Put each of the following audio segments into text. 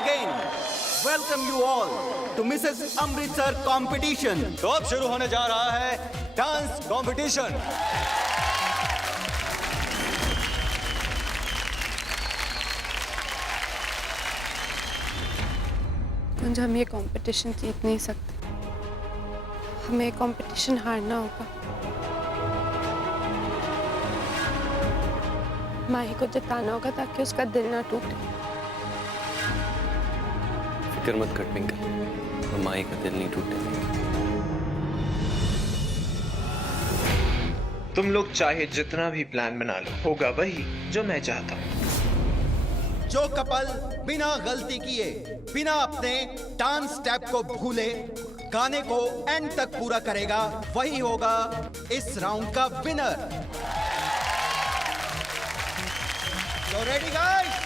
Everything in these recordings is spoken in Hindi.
again welcome you all to Mrs. Amritsar competition. तो अब शुरू होने जा रहा है डांस कंपटीशन। कुंज, हम ये कंपटीशन जीत नहीं सकते। हमें ये कंपटीशन हारना होगा। माही को जिताना होगा ताकि उसका दिल ना टूटे। फिक्र मत कर ट्विंकल, माही का दिल नहीं टूटेगा। तुम लोग चाहे जितना भी प्लान बना लो, होगा वही जो मैं चाहता हूँ। जो कपल बिना गलती किए, बिना अपने डांस स्टेप को भूले गाने को एंड तक पूरा करेगा, वही होगा इस राउंड का विनर। So ready guys?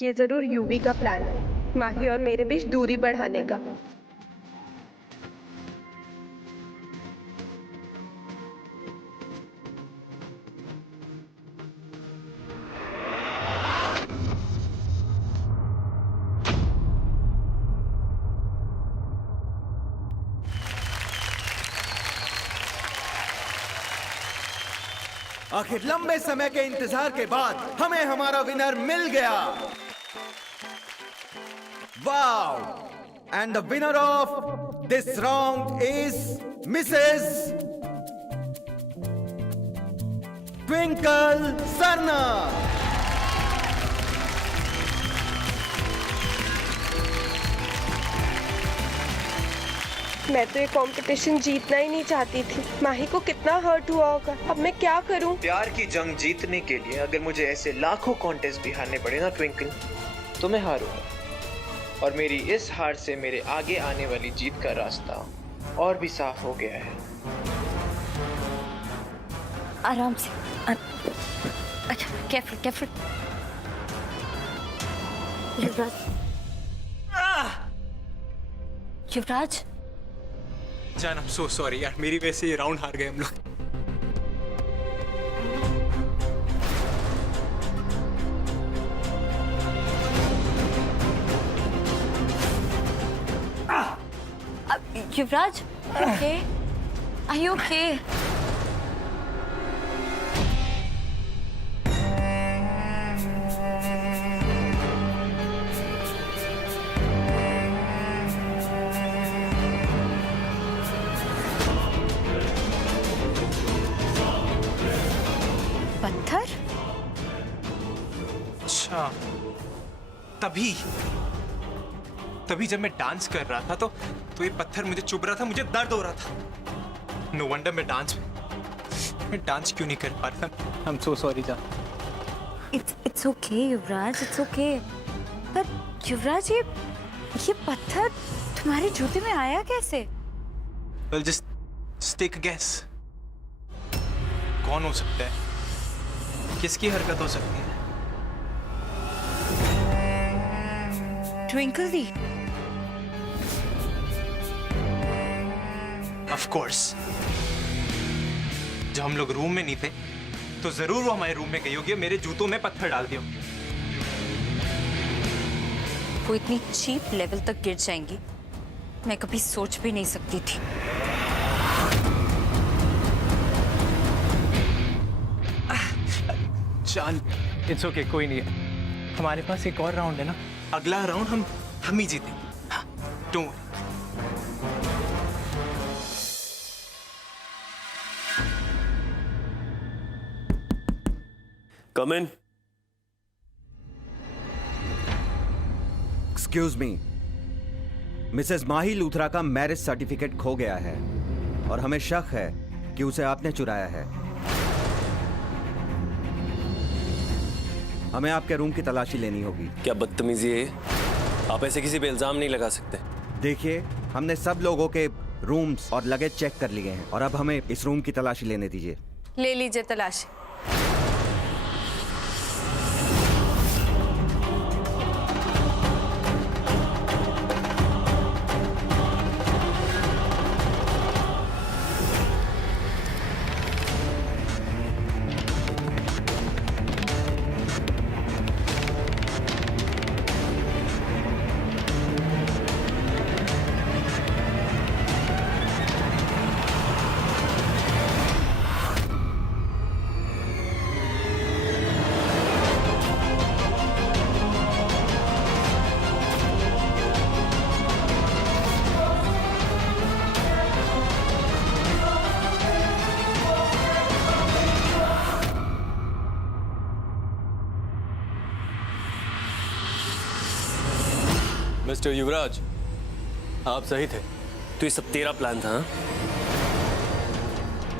ये जरूर यूवी का प्लान है, माही और मेरे बीच दूरी बढ़ाने का। आखिर लंबे समय के इंतजार के बाद हमें हमारा विनर मिल गया। Wow! And the winner of this round is Mrs twinkle Sarna. मैं तो ये कंपटीशन जीतना ही नहीं चाहती थी। माही को कितना हर्ट हुआ होगा। अब मैं क्या करूं? प्यार की जंग जीतने के लिए अगर मुझे ऐसे लाखों कॉन्टेस्ट भी हारने पड़े ना ट्विंकल, तो मैं हारूंगा। और मेरी इस हार से मेरे आगे आने वाली जीत का रास्ता और भी साफ हो गया है। आराम से। अच्छा, केयरफुल। युवराज जान, I'm so sorry यार, मेरी वजह से ये राउंड हार गए हम लोग। युवराज, ओके? Are you okay? पत्थर? अच्छा, तभी जब मैं डांस कर रहा था तो ये पत्थर मुझे चुभ रहा था, मुझे दर्द हो रहा था। नो वंडर मैं डांस क्यों नहीं कर पा रहा। I'm so sorry जान। It's okay, Yuvraj, it's okay. पर युवराज, ये पत्थर तुम्हारे जूते में आया कैसे? Well, just take a guess. कौन हो सकता है? किसकी हरकत हो सकती है? Twinkle the. Of course. जब हम लोग रूम में नहीं थे तो जरूर वो हमारे रूम में गई होगी, मेरे जूतों में पत्थर डाल दियो। वो इतनी चीप लेवल तक गिर जाएंगी, मैं कभी सोच भी नहीं सकती थी। जान, इट्स ओके, कोई नहीं है। हमारे पास एक और राउंड है ना, अगला राउंड हम ही जीतेंगे। हाँ, don't worry. Come in. Excuse me, Mrs Mahi Luthra का मैरिज सर्टिफिकेट खो गया है और हमें शक है कि उसे आपने चुराया है। हमें आपके रूम की तलाशी लेनी होगी। क्या बदतमीजी है? आप ऐसे किसी पे इल्जाम नहीं लगा सकते। देखिए, हमने सब लोगों के रूम्स और लगेज चेक कर लिए हैं और अब हमें इस रूम की तलाशी लेने दीजिए। ले लीजिए तलाशी। मिस्टर युवराज, आप सही थे। तो ये सब तेरा प्लान था? हाँ?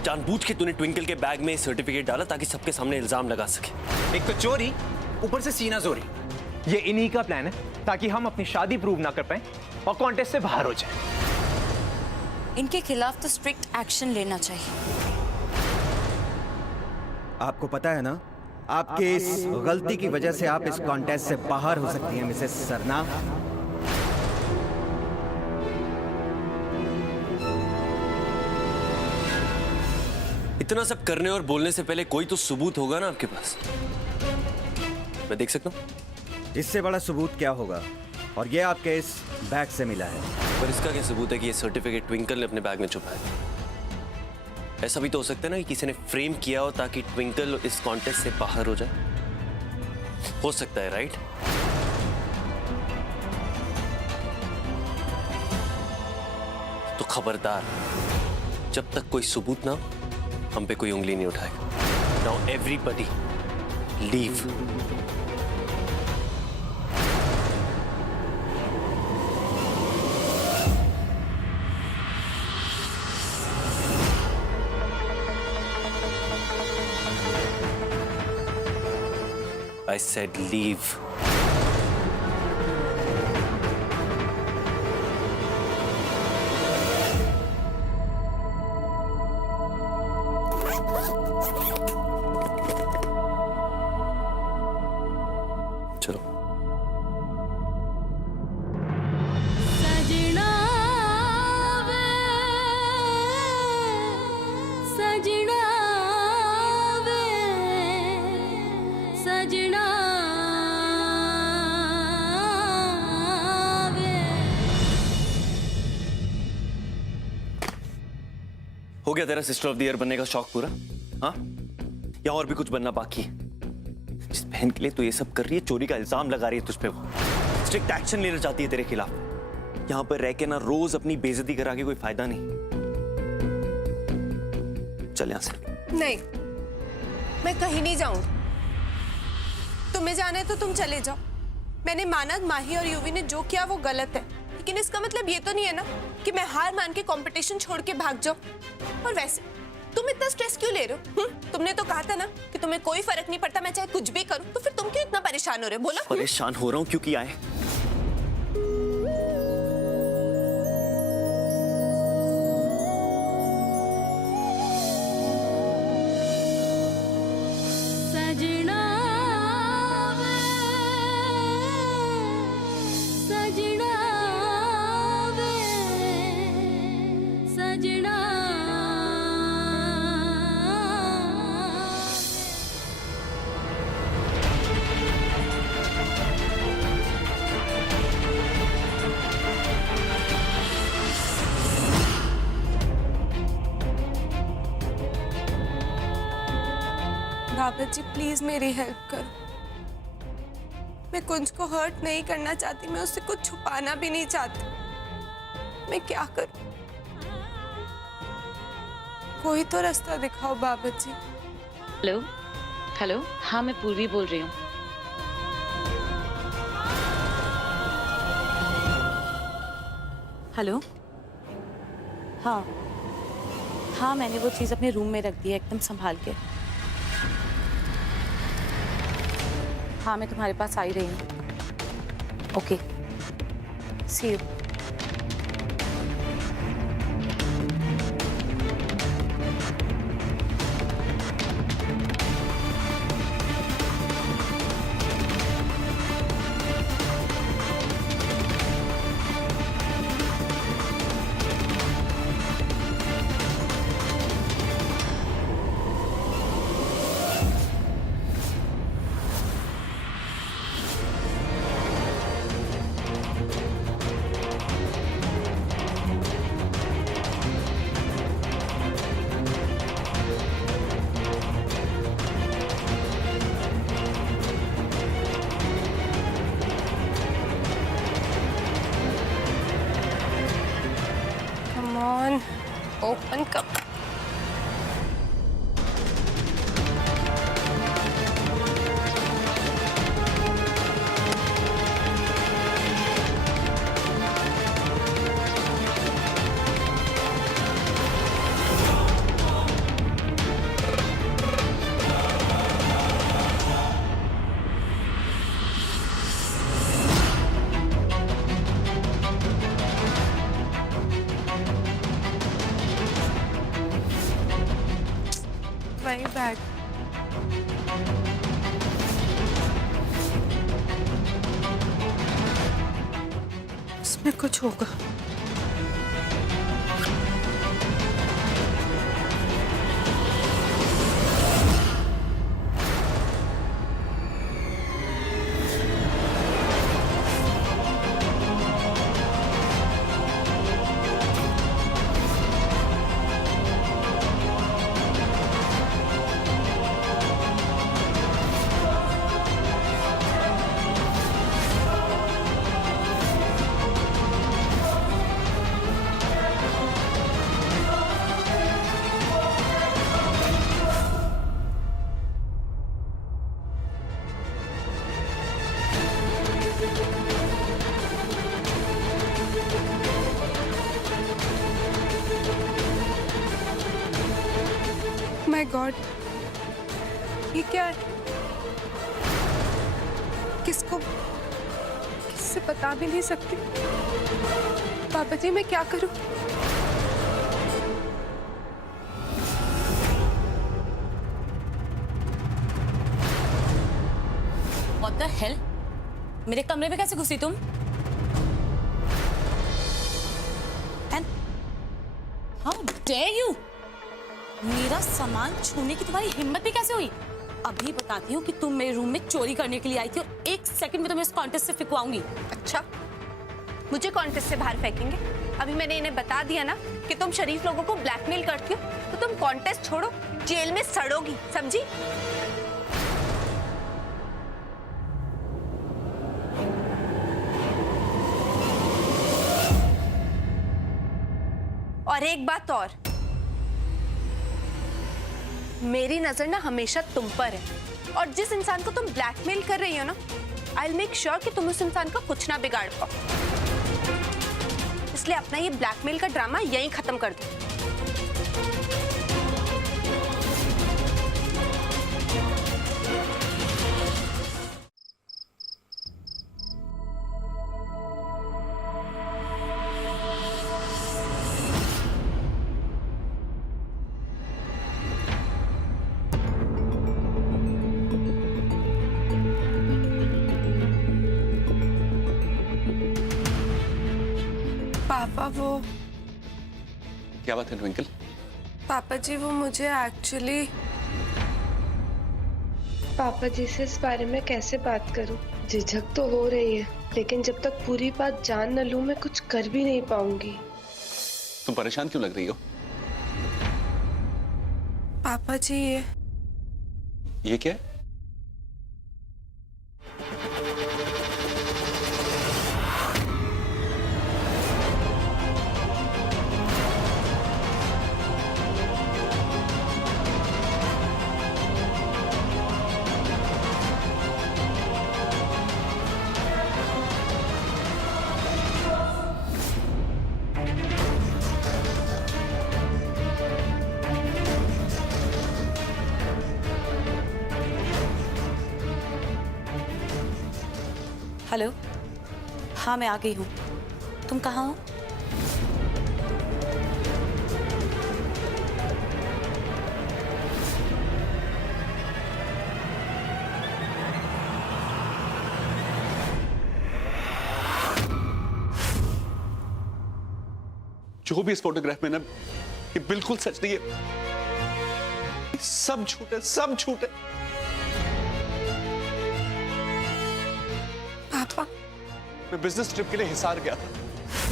जानबूझ के तूने ट्विंकल के बैग में सर्टिफिकेट डाला ताकि सबके सामने इल्जाम लगा सके। एक तो चोरी, ऊपर से सीना जोरी। ये इन्हीं का प्लान है ताकि हम अपनी शादी प्रूव ना कर पाए और कॉन्टेस्ट से बाहर हो जाए। इनके खिलाफ तो स्ट्रिक्ट एक्शन लेना चाहिए। आपको पता है ना, आपके इस गलती की वजह से आप इस कॉन्टेस्ट से बाहर हो सकती हैं मिसेस सरना। इतना सब करने और बोलने से पहले कोई तो सबूत होगा ना आपके पास। मैं देख सकता हूँ? इससे बड़ा सबूत क्या होगा? और ये आपके इस बैग से मिला है। पर इसका क्या सबूत है कि ये सर्टिफिकेट ट्विंकल ने अपने बैग में छुपाया? ऐसा भी तो हो सकता है ना कि किसी ने फ्रेम किया हो ताकि ट्विंकल इस कॉन्टेस्ट से बाहर हो जाए। हो सकता है, राइट? तो खबरदार, जब तक कोई सबूत ना हो, हम पे कोई उंगली नहीं उठाएगा। Now everybody leave. I said leave. चलो। सजना वे सजना वे सजना वे। हो गया तेरा सिस्टर ऑफ द ईयर बनने का शौक पूरा? हाँ, या और भी कुछ बनना बाकी है? जिस बहन के लिए तू ये सब कर रही है, चोरी का इल्जाम लगा रही है तुझ पे, वो स्ट्रिक्ट एक्शन लेना चाहती है तेरे खिलाफ। यहां पर रह के ना रोज अपनी बेइज्जती करा के कोई फायदा नहीं। चल यहां से। नहीं, मैं कहीं नहीं जाऊंगी। तुम्हें जाना है तो तुम चले जाओ। मैंने माना माही और युवी ने जो किया वो गलत है, लेकिन इसका मतलब ये तो नहीं है ना कि मैं हार मान के कंपटीशन छोड़ के भाग जाऊं। और वैसे तुम इतना स्ट्रेस क्यों ले रहे हो? तुमने तो कहा था ना कि तुम्हें कोई फर्क नहीं पड़ता, मैं चाहे कुछ भी करूं। तो फिर तुम क्यों इतना परेशान हो रहे हो? बोलो। परेशान हो रहा हूं क्योंकि आए सजना वे सजना वे सजना। बाबा जी प्लीज मेरी हेल्प करो। मैं कुंज को हर्ट नहीं करना चाहती, मैं उससे कुछ छुपाना भी नहीं चाहती। मैं क्या करूं? कोई तो रास्ता दिखाओ बाबा जी। हेलो हेलो, हाँ मैं पूर्वी बोल रही हूँ। हेलो, हाँ हाँ, मैंने वो चीज़ अपने रूम में रख दी है एकदम संभाल के। हाँ मैं तुम्हारे पास आ ही रही हूँ। Okay, see you. Open cup. वही बैग। इसमें कुछ होगा। माय गॉड, ये क्या है? किससे बता भी नहीं सकती। पापा जी मैं क्या करूं? What the hell? मेरे कमरे में कैसे घुसी तुम? And how dare you? मेरा सामान छूने की तुम्हारी हिम्मत भी कैसे हुई? अभी बताती हूँ कि तुम मेरे रूम में चोरी करने के लिए आई थी और 1 सेकंड में तुम्हें इस कॉन्टेस्ट से फिकवाऊंगी। अच्छा, मुझे कॉन्टेस्ट से बाहर फेंकेंगे? अभी मैंने इन्हें बता दिया ना कि तुम शरीफ लोगों को ब्लैकमेल करती हो, तो तुम कॉन्टेस्ट छोड़ो, जेल में सड़ोगी, समझी? और एक बात और, मेरी नजर ना हमेशा तुम पर है, और जिस इंसान को तुम ब्लैकमेल कर रही हो ना, आई विल मेक श्योर कि तुम उस इंसान का कुछ ना बिगाड़ पाओ। इसलिए अपना ये ब्लैकमेल का ड्रामा यहीं खत्म कर दो। पापा वो क्या बात है ट्विंकल? पापा जी वो मुझे एक्चुअली पापा जी से इस बारे में कैसे बात करूं? झिझक तो हो रही है, लेकिन जब तक पूरी बात जान न लूं मैं कुछ कर भी नहीं पाऊंगी। तुम परेशान क्यों लग रही हो? पापा जी ये क्या है? हेलो, हाँ मैं आ गई हूँ। तुम कहाँ हो? जो भी इस फोटोग्राफ में ना, ये बिल्कुल सच नहीं है। ये सब झूठ है, सब झूठ है। पापा मैं बिजनेस ट्रिप के लिए हिसार गया था,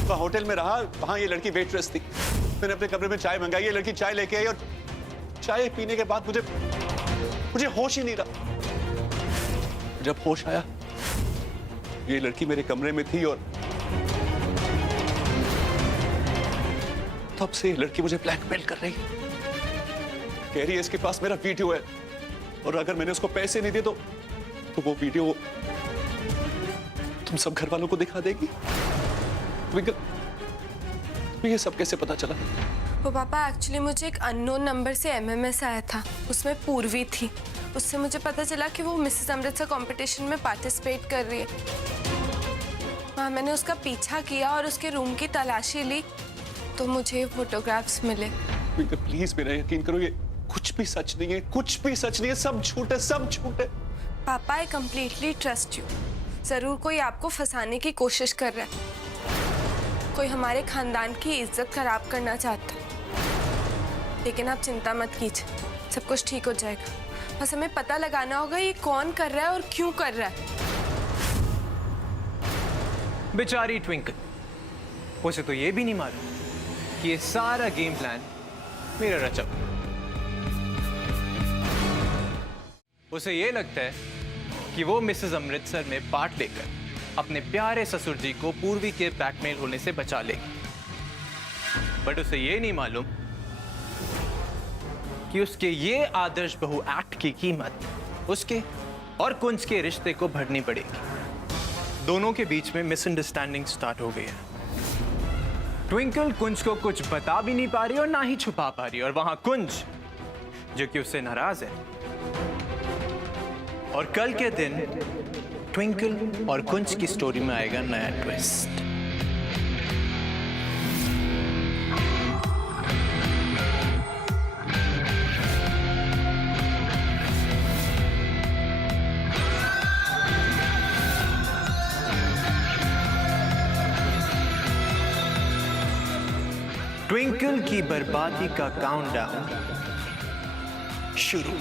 वहां होटल में रहा, वहां ये लड़की वेट्रेस थी। मैंने अपने कमरे में चाय मंगाई, ये लड़की चाय लेके आई और चाय पीने के बाद मुझे होश ही नहीं रहा। जब होश आया, ये लड़की मेरे कमरे में थी और तब से ये लड़की मुझे ब्लैकमेल कर रही है। कह रही है इसके पास मेरा वीडियो है और अगर मैंने उसको पैसे नहीं दिए तो वो वीडियो तुम सब घर वालों को दिखा देगी। तुम्हें ये सब कैसे पता चला? वो पापा एक्चुअली मुझे एक अननोन नंबर से एमएमएस आया था, उसमें पूर्वी थी। उससे मुझे पता चला कि वो मिसेस अमृतसर कंपटीशन में पार्टिसिपेट कर रही है। वहाँ मैंने उसका पीछा किया और उसके रूम की तलाशी ली, तो मुझे फोटोग्राफ्स मिले। प्लीज मेरा यकीन करो, ये कुछ भी सच नहीं है, कुछ भी सच नहीं है, सब झूठ है, सब झूठ है। पापा आई कंप्लीटली ट्रस्ट यू। जरूर कोई आपको फंसाने की कोशिश कर रहा है, कोई हमारे खानदान की इज्जत खराब करना चाहता है। लेकिन आप चिंता मत कीजिए, सब कुछ ठीक हो जाएगा। बस हमें पता लगाना होगा ये कौन कर रहा है और क्यों कर रहा है। बेचारी ट्विंकल, उसे तो ये भी नहीं मालूम कि ये सारा गेम प्लान मेरा रचा। उसे ये लगता है कि वो मिसेस अमृतसर में पार्ट लेकर अपने प्यारे ससुर जी को पूर्वी के ब्लैकमेल होने से बचा लेगी। बट उसे ये नहीं मालूम कि उसके ये आदर्श बहु एक्ट की कीमत उसके और कुंज के रिश्ते को भरनी पड़ेगी। दोनों के बीच में मिसअंडरस्टैंडिंग स्टार्ट हो गई है। ट्विंकल कुंज को कुछ बता भी नहीं पा रही और ना ही छुपा पा रही, और वहां कुंज जो कि उससे नाराज है। और कल के दिन ट्विंकल और कुंज की स्टोरी में आएगा नया ट्विस्ट। ट्विंकल की बर्बादी का काउंटडाउन शुरू।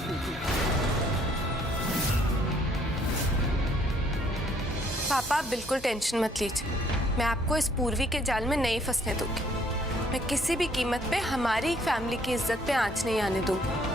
पापा आप बिल्कुल टेंशन मत लीजिए, मैं आपको इस पूर्वी के जाल में नहीं फंसने दूंगी। मैं किसी भी कीमत पे हमारी फैमिली की इज्जत पे आंच नहीं आने दूंगी।